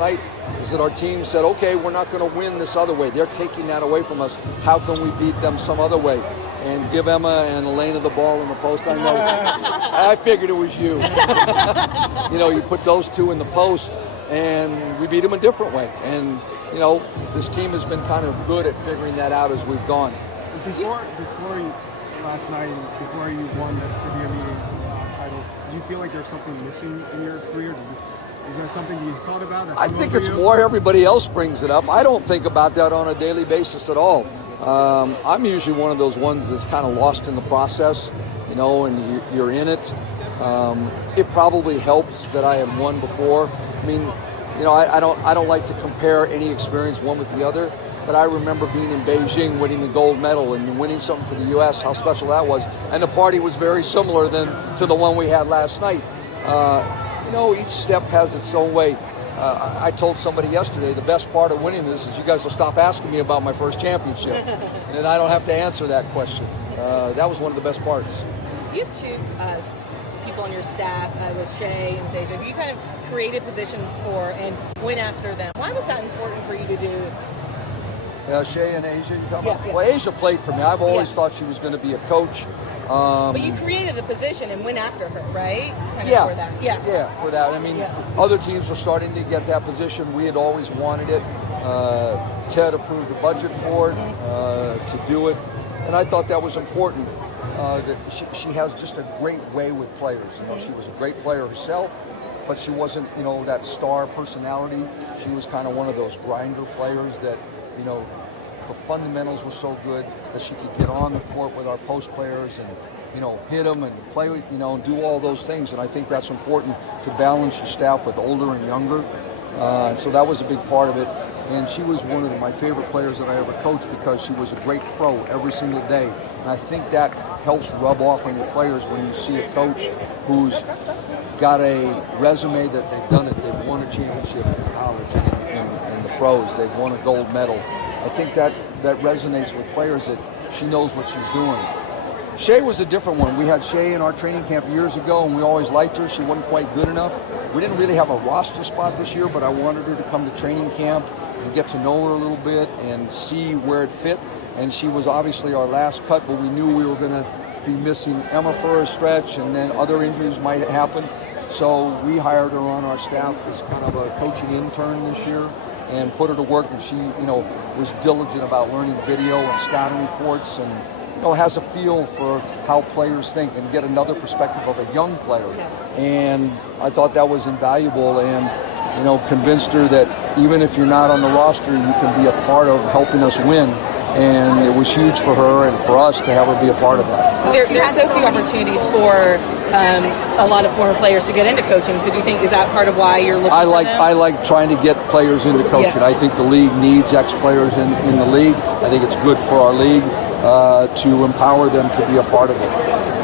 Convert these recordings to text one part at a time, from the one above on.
Right, is that our team said, okay, we're not going to win this other way. They're taking that away from us. How can we beat them some other way? And give Emma and Elena the ball in the post. I know. I figured it was you. You put those two in the post, and we beat them a different way. And, this team has been kind of good at figuring that out as we've gone. Before you, last night, before you won the WNBA title, do you feel like there's something missing in your career? Is that something you thought about? I think it's more everybody else brings it up. I don't think about that on a daily basis at all. I'm usually one of those ones that's kind of lost in the process, and you're in it. It probably helps that I had won before. I mean, I don't like to compare any experience one with the other, but I remember being in Beijing, winning the gold medal and winning something for the U.S., how special that was. And the party was very similar to the one we had last night. Each step has its own way. I told somebody yesterday the best part of winning this is you guys will stop asking me about my first championship, and I don't have to answer that question. That was one of the best parts. You have two people on your staff with Shea and Deja. You kind of created positions for and went after them. Why was that important for you to do? Shea and Asia, you talking about? Yeah. Well, Asia played for me. I've always thought she was going to be a coach. But you created the position and went after her, right? For that. Yeah, for that. I mean, other teams were starting to get that position. We had always wanted it. Ted approved the budget for it to do it. And I thought that was important. That she has just a great way with players. She was a great player herself, but she wasn't, that star personality. She was kind of one of those grinder players that, the fundamentals were so good that she could get on the court with our post players and, hit them and play with, and do all those things. And I think that's important to balance your staff with older and younger. So that was a big part of it. And she was one of my favorite players that I ever coached because she was a great pro every single day. And I think that helps rub off on your players when you see a coach who's got a resume that they've done it. They've won a championship in college and in the pros. They've won a gold medal. I think that resonates with players that she knows what she's doing. Shea was a different one. We had Shea in our training camp years ago, and we always liked her. She wasn't quite good enough. We didn't really have a roster spot this year, but I wanted her to come to training camp and get to know her a little bit and see where it fit. And she was obviously our last cut, but we knew we were going to be missing Emma for a stretch, and then other injuries might happen. So we hired her on our staff as kind of a coaching intern this year and put her to work, and she, was diligent about learning video and scouting reports and, has a feel for how players think and get another perspective of a young player. And I thought that was invaluable and, convinced her that even if you're not on the roster, you can be a part of helping us win. And it was huge for her and for us to have her be a part of that. There's so few opportunities for a lot of former players to get into coaching. So do you think, is that part of why you're looking I for like trying to get players into coaching. Yeah. I think the league needs ex-players in the league. I think it's good for our league to empower them to be a part of it.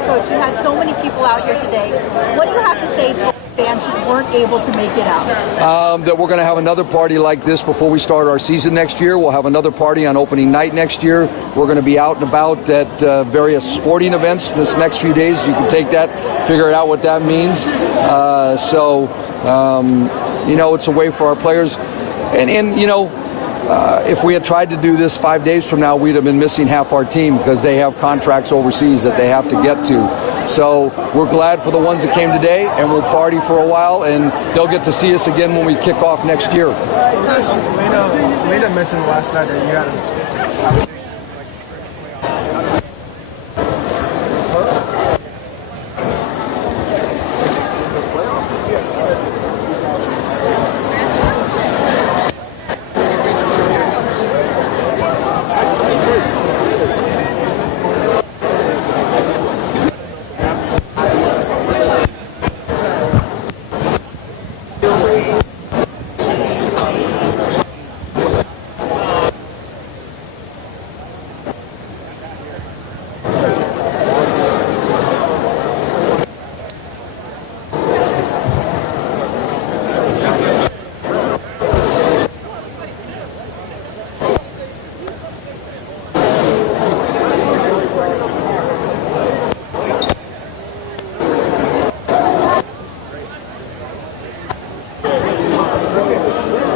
Coach, you had so many people out here today. What do you have to say to fans who weren't able to make it out? That we're going to have another party like this before we start our season next year. We'll have another party on opening night next year. We're going to be out and about at various sporting events this next few days. You can take that, figure out what that means. It's a way for our players. If we had tried to do this 5 days from now, we'd have been missing half our team because they have contracts overseas that they have to get to. So we're glad for the ones that came today, and we'll party for a while, and they'll get to see us again when we kick off next year. Lena mentioned last night that you had a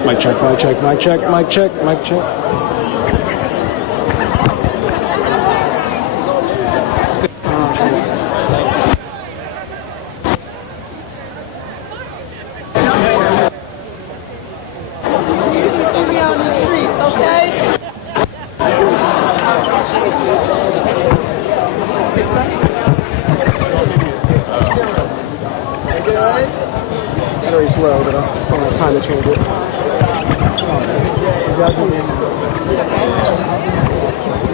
Mic check, mic check, mic check, mic check, mic check. Very slow, but I don't have time to change it.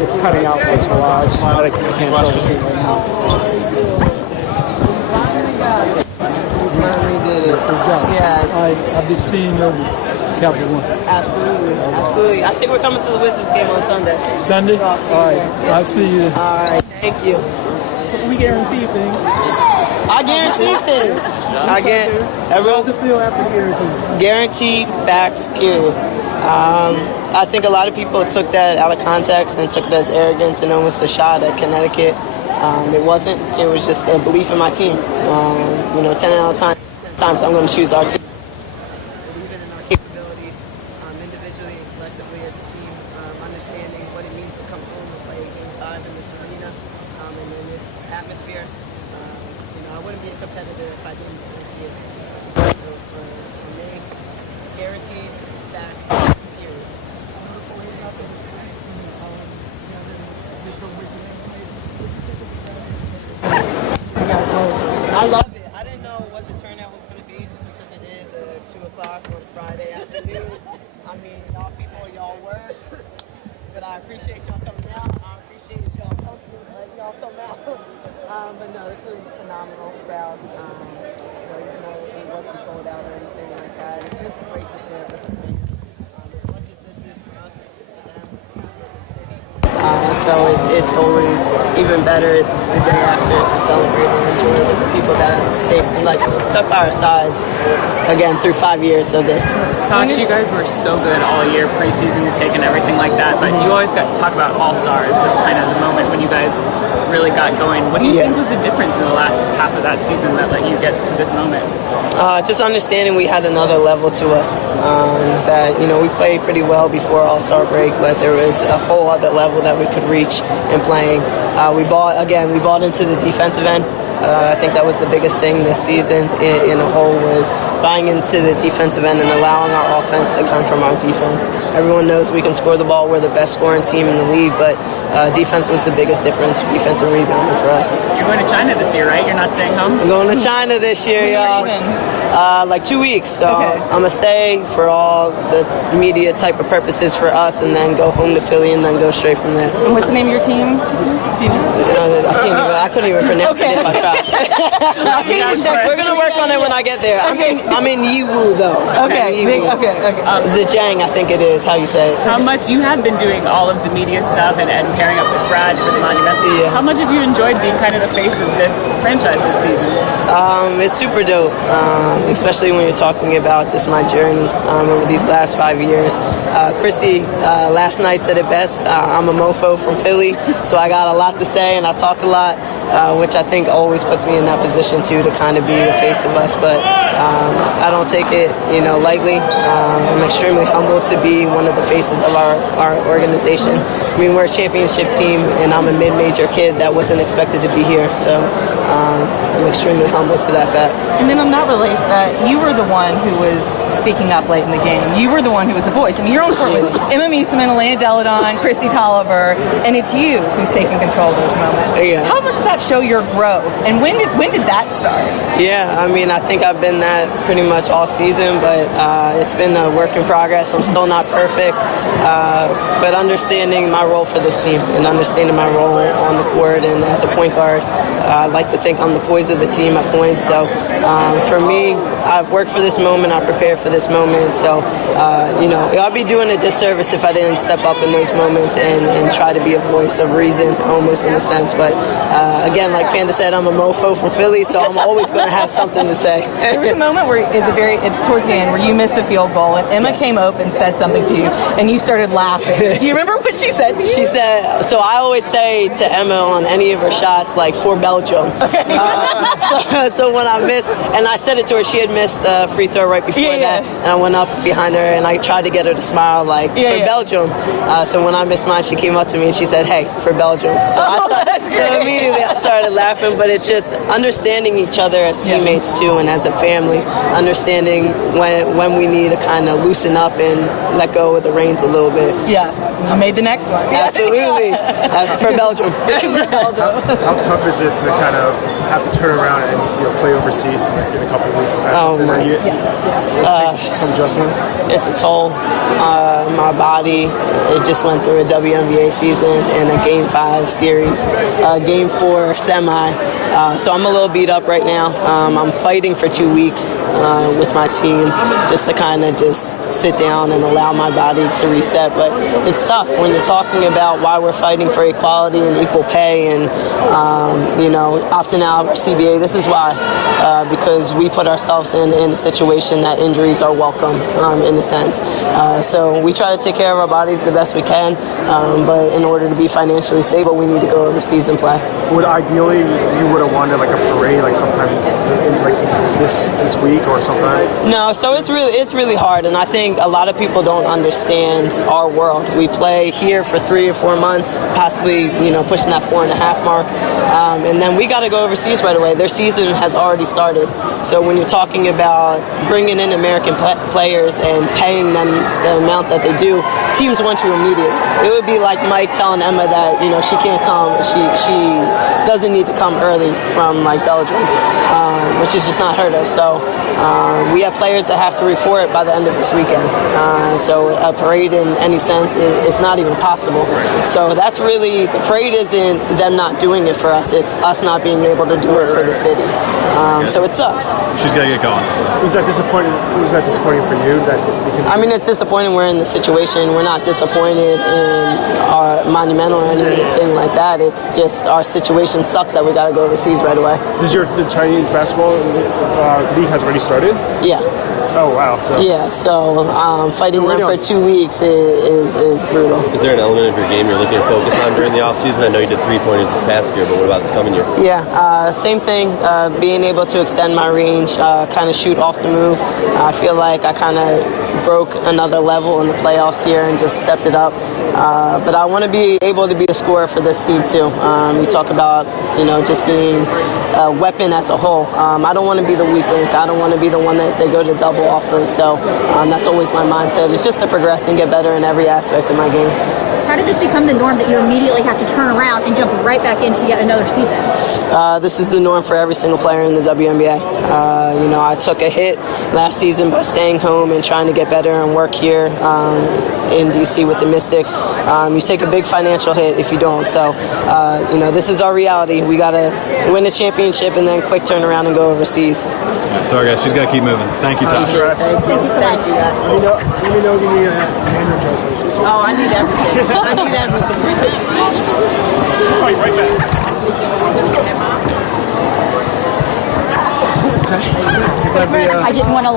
It's cutting out once in a while. It's just not like you can't tell the team right now. Finally did it. Yes. I've been seeing you Capital One. Absolutely. Absolutely. I think we're coming to the Wizards game on Sunday. Sunday? So I'll see you All right. there. I'll see you. All right. Thank you. We guarantee things. I guarantee things. How does it feel after guarantee? Guaranteed facts, period. I think a lot of people took that out of context and took that as arrogance and almost a shot at Connecticut. It wasn't. It was just a belief in my team. 10 out of 10 times I'm going to choose our team. Believing in our capabilities, individually and collectively as a team, understanding what it means to come home and play Game 5 in this arena and in this atmosphere. I wouldn't be a competitor if I didn't guarantee it. So for me, guaranteed facts, period. I love it. I didn't know what the turnout was going to be just because it is 2 o'clock on Friday afternoon. I mean, y'all people, y'all work. But I appreciate y'all coming out. I appreciate y'all letting y'all come out. But no, this was a phenomenal crowd. Even though it wasn't sold out or anything like that, it's just great to share with the fans. As much as this is for us, this is for them. This is for the city. So it's always even better the day after to celebrate and enjoy with the people that have stuck by our sides again through 5 years of this. Tosh, you guys were so good all year, preseason pick and everything like that, but you always got to talk about all-stars, the kind of the moment when you guys really got going. What do you think was the difference in the last half of that season that let you get to this moment? Just understanding we had another level to us. That we played pretty well before All-Star break, but there was a whole other level that we could reach in playing. We bought into the defensive end. I think that was the biggest thing this season in a whole was buying into the defensive end and allowing our offense to come from our defense. Everyone knows we can score the ball. We're the best scoring team in the league, but defense was the biggest difference, defense and rebounding for us. You're going to China this year, right? You're not staying home? I'm going to China this year, y'all. Like 2 weeks. So I'm going to stay for all the media type of purposes for us and then go home to Philly and then go straight from there. And what's the name of your team? I couldn't even pronounce it if I tried. We're going to work on it when I get there. I'm in Yiwu, though. Okay. Zhejiang, I think it is how you say it. How much you have been doing all of the media stuff and pairing up with Brad for the Monumental. Yeah. How much have you enjoyed being kind of the face of this franchise this season? It's super dope, especially when you're talking about just my journey over these last 5 years. Christy last night said it best. I'm a mofo from Philly, so I got a lot to say and I talk a lot, which I think always puts me in that position too to kind of be the face of us. But I don't take it, lightly. I'm extremely humbled to be one of the faces of our organization. I mean, we're a championship team, and I'm a mid-major kid that wasn't expected to be here. So I'm extremely humbled to that fact. And then on that relation, you were the one who was speaking up late in the game. You were the one who was the voice. I mean, you're on court with Emma Meesseman, Elena Deladon, Christy Tolliver, and it's you who's taking control of those moments. Yeah. How much does that show your growth? And when did that start? Yeah, I mean, I think I've been that pretty much all season, but it's been a work in progress. I'm still not perfect, but understanding my role for this team and understanding my role on the court and as a point guard, I like to think I'm the poise of the team at points. So for me, I've worked for this moment. I prepared for this moment. So, I'd be doing a disservice if I didn't step up in those moments and try to be a voice of reason, almost in a sense. But again, like Panda said, I'm a mofo from Philly, so I'm always going to have something to say. There was a moment where, towards the end, where you missed a field goal, and Emma came up and said something to you, and you started laughing. Do you remember what she said to you? She said, so I always say to Emma on any of her shots, like, for Belgium. So when I missed, and I said it to her, she had missed a free throw right before that, and I went up behind her, and I tried to get her to smile, like, for Belgium. So when I missed mine, she came up to me, and she said, hey, for Belgium. So, so immediately I started laughing, but it's just understanding each other as teammates, too, and as a family, understanding when we need to kind of loosen up and let go of the reins a little bit. Yeah, you made the next one. Absolutely. For Belgium. How tough is it to kind of have to turn around and play overseas in a couple of weeks? Is that some adjustment? It's a toll. My body, it just went through a WNBA season and a Game 5 series, Game 4 semi. So I'm a little beat up right now. I'm fighting for 2 weeks with my team just to kind of just sit down and allow my body to reset. But it's tough when you're talking about why we're fighting for equality and equal pay and, opting out of our CBA. This is why, because we put ourselves in a situation that injuries are welcome in a sense. So we try to take care of our bodies the best we can, but in order to be financially stable, we need to go overseas and play. Would ideally you would have wanted like a parade like sometime like this week or sometime? No, so it's really hard, and I think a lot of people don't understand our world. We play here for 3 or 4 months, possibly pushing that 4.5 mark, and then we got to go overseas right away. Their season has already started, so when you're talking about bringing in American players and paying them the amount that they do, teams want you immediately. It would be like Mike telling Emma that she can't come, she doesn't need to come early from like Belgium, which is just not heard of. So we have players that have to report by the end of this weekend. So a parade in any sense, it's not even possible. So that's really, the parade isn't them not doing it for us, it's us not being able to do it for the city. So it sucks. She's got to get going. Was that disappointing for you? It's disappointing we're in the situation. We're not disappointed in our monumental or anything like that. It's just our situation sucks that we got to go overseas right away. Does the Chinese basketball league has already started? Yeah. Oh, wow. So fighting them for 2 weeks is brutal. Is there an element of your game you're looking to focus on during the offseason? I know you did 3-pointers this past year, but what about this coming year? Yeah, same thing. Being able to extend my range, kind of shoot off the move. I feel like I kind of broke another level in the playoffs here and just stepped it up. But I want to be able to be a scorer for this team too. We talk about just being a weapon as a whole. I don't want to be the weak link. I don't want to be the one that they go to double off of. So that's always my mindset. It's just to progress and get better in every aspect of my game. How did this become the norm that you immediately have to turn around and jump right back into yet another season? This is the norm for every single player in the WNBA. I took a hit last season by staying home and trying to get better and work here in DC with the Mystics. You take a big financial hit if you don't. So, this is our reality. We got to win a championship and then quick turn around and go overseas. Sorry, guys. She's got to keep moving. Thank you, Tom. Thank you so much. You know you need a hand translation. Oh, I need everything. I need everything. Right back. I didn't want to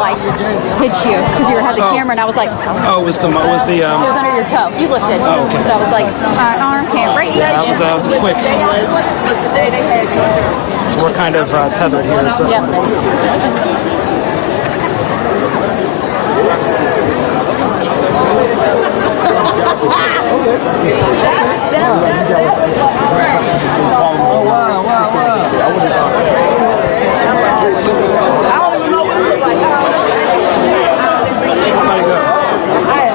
hit you because you had the camera, and I was like, Oh, was the it was under your toe. You lifted. Oh, okay. But I was like, arm can't reach. Yeah, that was quick. So we're kind of tethered here. So. Yep.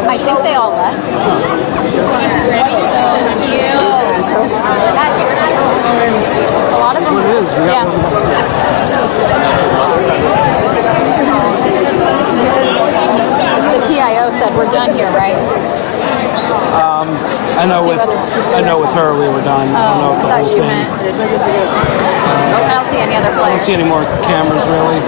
I think they all left. A lot of them. Yeah. The PIO said we're done here, right? I know with her we were done. I don't know if the whole thing. I don't see any other I don't players. see any more cameras really.